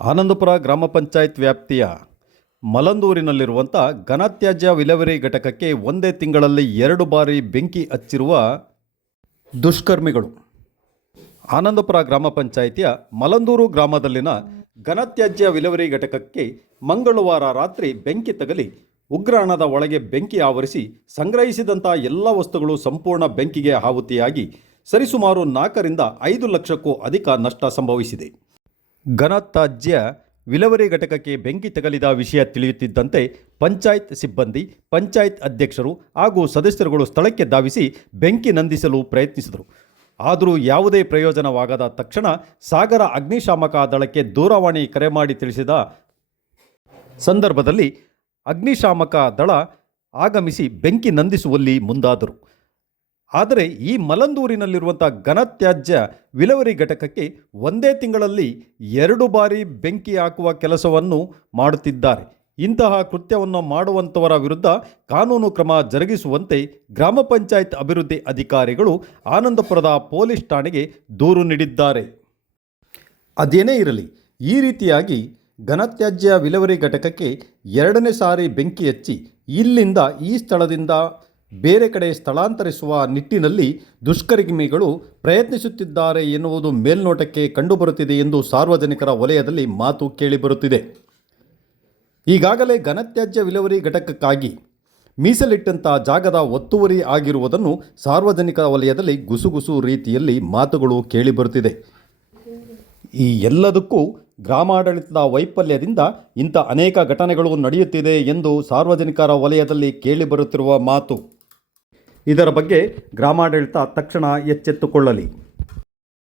ಆನಂದಪುರ ಗ್ರಾಮ ಪಂಚಾಯತ್ ವ್ಯಾಪ್ತಿಯ ಮಲಂದೂರಿನಲ್ಲಿರುವಂಥ ಘನತ್ಯಾಜ್ಯ ವಿಲೇವರಿ ಘಟಕಕ್ಕೆ ಒಂದೇ ತಿಂಗಳಲ್ಲಿ ಎರಡು ಬಾರಿ ಬೆಂಕಿ ಹಚ್ಚಿರುವ ದುಷ್ಕರ್ಮಿಗಳು. ಆನಂದಪುರ ಗ್ರಾಮ ಪಂಚಾಯಿತಿಯ ಮಲಂದೂರು ಗ್ರಾಮದಲ್ಲಿನ ಘನತ್ಯಾಜ್ಯ ವಿಲೇವರಿ ಘಟಕಕ್ಕೆ ಮಂಗಳವಾರ ರಾತ್ರಿ ಬೆಂಕಿ ತಗಲಿ ಉಗ್ರಾಣದ ಒಳಗೆ ಬೆಂಕಿ ಆವರಿಸಿ ಸಂಗ್ರಹಿಸಿದಂಥ ಎಲ್ಲ ವಸ್ತುಗಳು ಸಂಪೂರ್ಣ ಬೆಂಕಿಗೆ ಆಹುತಿಯಾಗಿ ಸರಿಸುಮಾರು ನಾಲ್ಕರಿಂದ ಐದು ಲಕ್ಷಕ್ಕೂ ಅಧಿಕ ನಷ್ಟ ಸಂಭವಿಸಿದೆ. ಘನತ್ಯಾಜ್ಯ ವಿಲವರಿ ಘಟಕಕ್ಕೆ ಬೆಂಕಿ ತಗಲಿದ ವಿಷಯ ತಿಳಿಯುತ್ತಿದ್ದಂತೆ ಪಂಚಾಯತ್ ಸಿಬ್ಬಂದಿ, ಪಂಚಾಯತ್ ಅಧ್ಯಕ್ಷರು ಹಾಗೂ ಸದಸ್ಯರುಗಳು ಸ್ಥಳಕ್ಕೆ ಧಾವಿಸಿ ಬೆಂಕಿ ನಂದಿಸಲು ಪ್ರಯತ್ನಿಸಿದರು. ಆದರೂ ಯಾವುದೇ ಪ್ರಯೋಜನವಾಗದ ತಕ್ಷಣ ಸಾಗರ ಅಗ್ನಿಶಾಮಕ ದಳಕ್ಕೆ ದೂರವಾಣಿ ಕರೆ ಮಾಡಿ ತಿಳಿಸಿದ ಸಂದರ್ಭದಲ್ಲಿ ಅಗ್ನಿಶಾಮಕ ದಳ ಆಗಮಿಸಿ ಬೆಂಕಿ ನಂದಿಸುವಲ್ಲಿ ಮುಂದಾದರು. ಆದರೆ ಈ ಮಲಂದೂರಿನಲ್ಲಿರುವಂಥ ಘನತ್ಯಾಜ್ಯ ವಿಲವರಿ ಘಟಕಕ್ಕೆ ಒಂದೇ ತಿಂಗಳಲ್ಲಿ ಎರಡು ಬಾರಿ ಬೆಂಕಿ ಹಾಕುವ ಕೆಲಸವನ್ನು ಮಾಡುತ್ತಿದ್ದಾರೆ. ಇಂತಹ ಕೃತ್ಯವನ್ನು ಮಾಡುವಂಥವರ ವಿರುದ್ಧ ಕಾನೂನು ಕ್ರಮ ಜರುಗಿಸುವಂತೆ ಗ್ರಾಮ ಪಂಚಾಯತ್ ಅಭಿವೃದ್ಧಿ ಅಧಿಕಾರಿಗಳು ಆನಂದಪುರದ ಪೊಲೀಸ್ ಠಾಣೆಗೆ ದೂರು ನೀಡಿದ್ದಾರೆ. ಅದೇನೇ ಇರಲಿ, ಈ ರೀತಿಯಾಗಿ ಘನತ್ಯಾಜ್ಯ ವಿಲವರಿ ಘಟಕಕ್ಕೆ ಎರಡನೇ ಸಾರಿ ಬೆಂಕಿ ಹಚ್ಚಿ ಇಲ್ಲಿಂದ ಈ ಸ್ಥಳದಿಂದ ಬೇರೆ ಕಡೆ ಸ್ಥಳಾಂತರಿಸುವ ನಿಟ್ಟಿನಲ್ಲಿ ದುಷ್ಕರ್ಮಿಗಳು ಪ್ರಯತ್ನಿಸುತ್ತಿದ್ದಾರೆ ಎನ್ನುವುದು ಮೇಲ್ನೋಟಕ್ಕೆ ಕಂಡುಬರುತ್ತಿದೆ ಎಂದು ಸಾರ್ವಜನಿಕರ ವಲಯದಲ್ಲಿ ಮಾತು ಕೇಳಿಬರುತ್ತಿದೆ. ಈಗಾಗಲೇ ಘನತ್ಯಾಜ್ಯ ವಿಲೇವರಿ ಘಟಕಕ್ಕಾಗಿ ಮೀಸಲಿಟ್ಟಂಥ ಜಾಗದ ಒತ್ತುವರಿ ಆಗಿರುವುದನ್ನು ಸಾರ್ವಜನಿಕ ವಲಯದಲ್ಲಿ ಗುಸುಗುಸು ರೀತಿಯಲ್ಲಿ ಮಾತುಗಳು ಕೇಳಿಬರುತ್ತಿದೆ. ಈ ಎಲ್ಲದಕ್ಕೂ ಗ್ರಾಮಾಡಳಿತದ ವೈಫಲ್ಯದಿಂದ ಇಂಥ ಅನೇಕ ಘಟನೆಗಳು ನಡೆಯುತ್ತಿದೆ ಎಂದು ಸಾರ್ವಜನಿಕರ ವಲಯದಲ್ಲಿ ಕೇಳಿಬರುತ್ತಿರುವ ಮಾತು. ಇದರ ಬಗ್ಗೆ ಗ್ರಾಮಾಡಳಿತ ತಕ್ಷಣ ಎಚ್ಚೆತ್ತುಕೊಳ್ಳಲಿ.